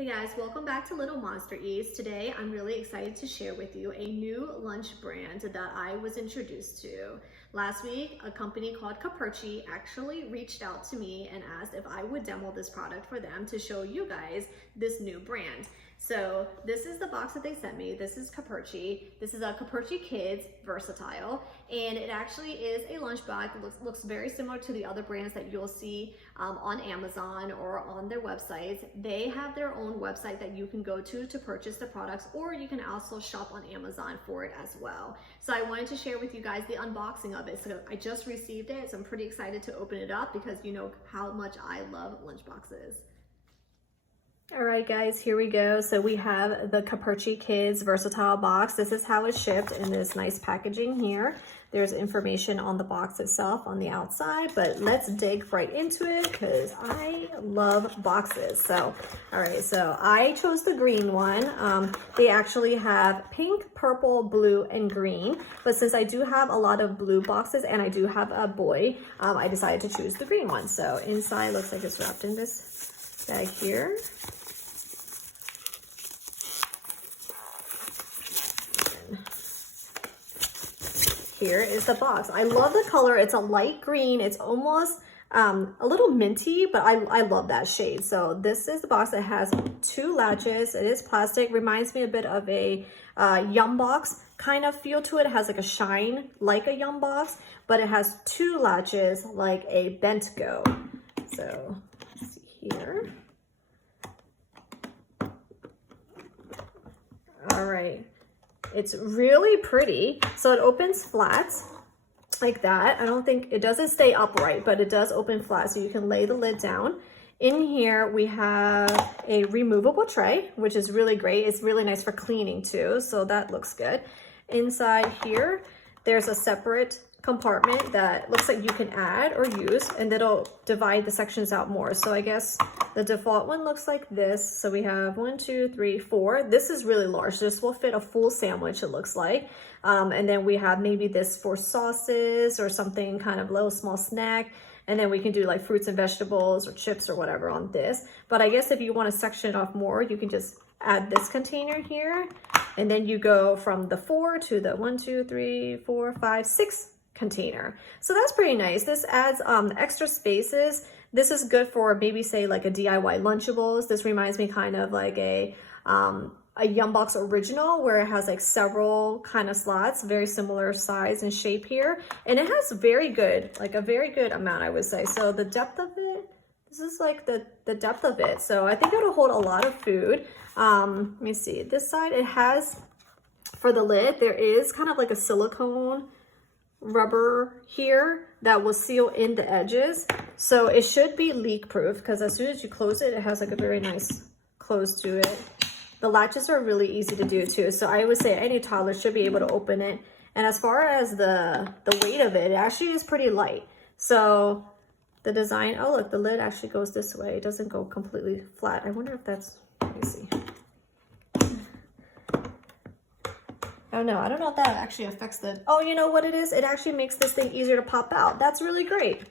Hey guys, welcome back to Little Monster Eats. Today I'm really excited to share with you a new lunch brand that I was introduced to. Last week, a company called Caperci actually reached out to me and asked if I would demo this product for them to show you guys this new brand. So this is the box that they sent me. This is Caperci. This is a Caperci Kids Versatile, and it actually is a lunchbox. It looks very similar to the other brands that you'll see on Amazon or on their websites. They have their own website that you can go to purchase the products, or you can also shop on Amazon for it as well. So I wanted to share with you guys the unboxing of it. So I just received it, so I'm pretty excited to open it up because you know how much I love lunchboxes. All right, guys, here we go. So we have the Caperci Kids Versatile box. This is how it's shipped in this nice packaging here. There's information on the box itself on the outside, but let's dig right into it because I love boxes. So, all right, so I chose the green one. They actually have pink, purple, blue, and green. But since I do have a lot of blue boxes and I do have a boy, I decided to choose the green one. So inside looks like it's wrapped in this bag here. Here is the box. I love the color. It's a light green. It's almost a little minty, but I love that shade. So this is the box that has two latches. It is plastic. Reminds me a bit of a Yum box kind of feel to it. It has like a shine like a Yum box, but it has two latches like a bento. So let's see here. All right. It's really pretty. So it opens flat like that. I don't think it doesn't stay upright, but it does open flat. So you can lay the lid down. In here, we have a removable tray, which is really great. It's really nice for cleaning too. So that looks good. Inside here, there's a separate compartment that looks like you can add or use, and it'll divide the sections out more. So I guess the default one looks like this. So we have 1, 2, 3, 4. This is really large. This will fit a full sandwich, it looks like. And then we have maybe this for sauces or something, kind of little small snack. And then we can do like fruits and vegetables or chips or whatever on this. But I guess if you want to section it off more, you can just add this container here. And then you go from the 4 to the 1, 2, 3, 4, 5, 6 container. So that's pretty nice. This adds extra spaces. This is good for maybe say like a DIY Lunchables. This reminds me kind of like a Yum Box original where it has like several kind of slots, very similar size and shape here. And it has very good, like a very good amount, I would say. So the depth of it, this is like the depth of it. So I think it'll hold a lot of food. Let me see, this side, it has, for the lid, there is kind of like a silicone rubber here that will seal in the edges. So it should be leak proof because as soon as you close it, it has like a very nice close to it. The latches are really easy to do too. So I would say any toddler should be able to open it. And as far as the weight of it, it actually is pretty light. So the design, oh look, the lid actually goes this way. It doesn't go completely flat. I wonder if that's, let me see. Oh no, I don't know if that actually affects the, oh, you know what it is? It actually makes this thing easier to pop out. That's really great.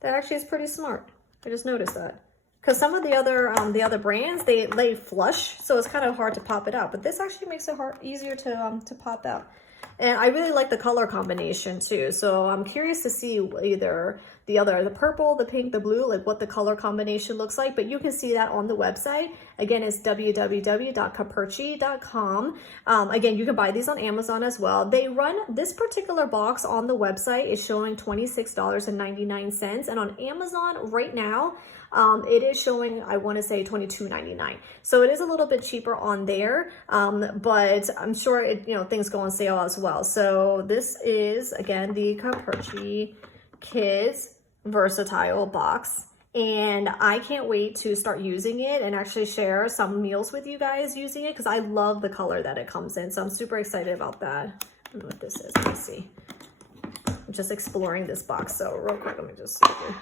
That actually is pretty smart. I just noticed that. Because some of the other brands, they lay flush, so it's kind of hard to pop it out. But this actually makes it easier to pop out. And I really like the color combination too. So I'm curious to see either the purple, the pink, the blue, like what the color combination looks like. But you can see that on the website. Again, it's www.caperci.com. Again, you can buy these on Amazon as well. They run this particular box on the website is showing $26.99. And on Amazon right now, it is showing, I want to say $22.99. So it is a little bit cheaper on there, but I'm sure things go on sale as well. So this is, again, the Caperci Kids Versatile box. And I can't wait to start using it and actually share some meals with you guys using it because I love the color that it comes in. So I'm super excited about that. I don't know what this is. Let me see. I'm just exploring this box. So real quick, let me just see here.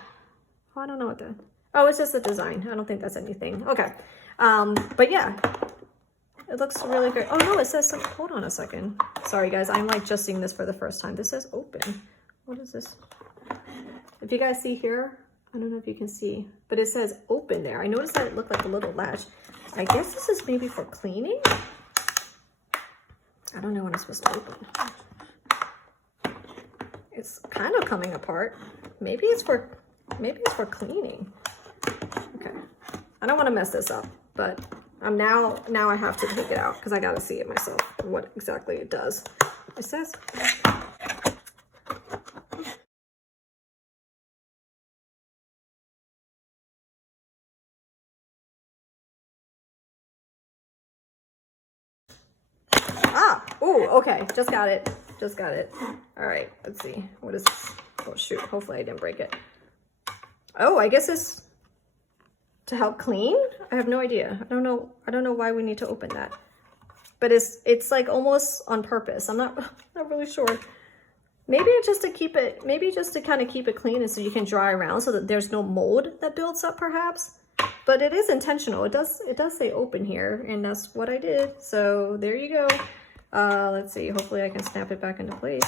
Oh, I don't know what that. Oh, it's just the design. I don't think that's anything. Okay. But yeah, it looks really great. Oh no, it says some, hold on a second. Sorry guys, I'm like just seeing this for the first time. This says open. What is this? If you guys see here, I don't know if you can see, but it says open there. I noticed that it looked like a little latch. I guess this is maybe for cleaning. I don't know when I'm supposed to open. It's kind of coming apart. Maybe it's for cleaning. Okay. I don't want to mess this up, but I'm now I have to take it out because I got to see it myself, what exactly it does. It says oh, okay, just got it. All right, let's see. What is this? Oh shoot, hopefully I didn't break it. Oh, I guess it's to help clean? I have no idea. I don't know why we need to open that. But it's like almost on purpose. I'm not really sure. Maybe just to keep it, kind of keep it clean and so you can dry around so that there's no mold that builds up perhaps. But it is intentional. It does say open here, and that's what I did. So there you go. Let's see, hopefully I can snap it back into place.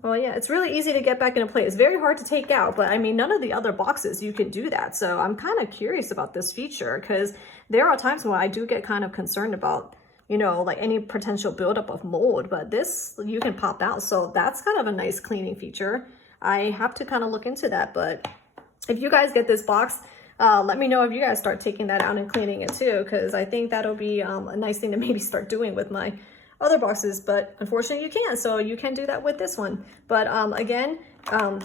Well, yeah, it's really easy to get back into place. It's very hard to take out, but I mean, none of the other boxes you can do that. So I'm kind of curious about this feature because there are times when I do get kind of concerned about, you know, like any potential buildup of mold, but this you can pop out. So that's kind of a nice cleaning feature. I have to kind of look into that, but if you guys get this box, let me know if you guys start taking that out and cleaning it too, because I think that'll be a nice thing to maybe start doing with my other boxes, but unfortunately you can't, so you can do that with this one. But again,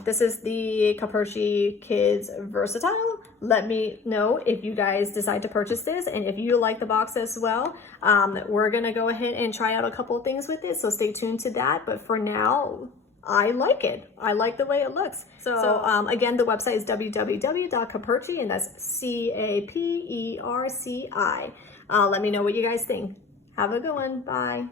this is the Caperci Kids Versatile. Let me know if you guys decide to purchase this, and if you like the box as well. We're gonna go ahead and try out a couple of things with it, so stay tuned to that. But for now, I like it. I like the way it looks. So again, the website is www.caperci, and that's CAPERCI. Let me know what you guys think. Have a good one. Bye.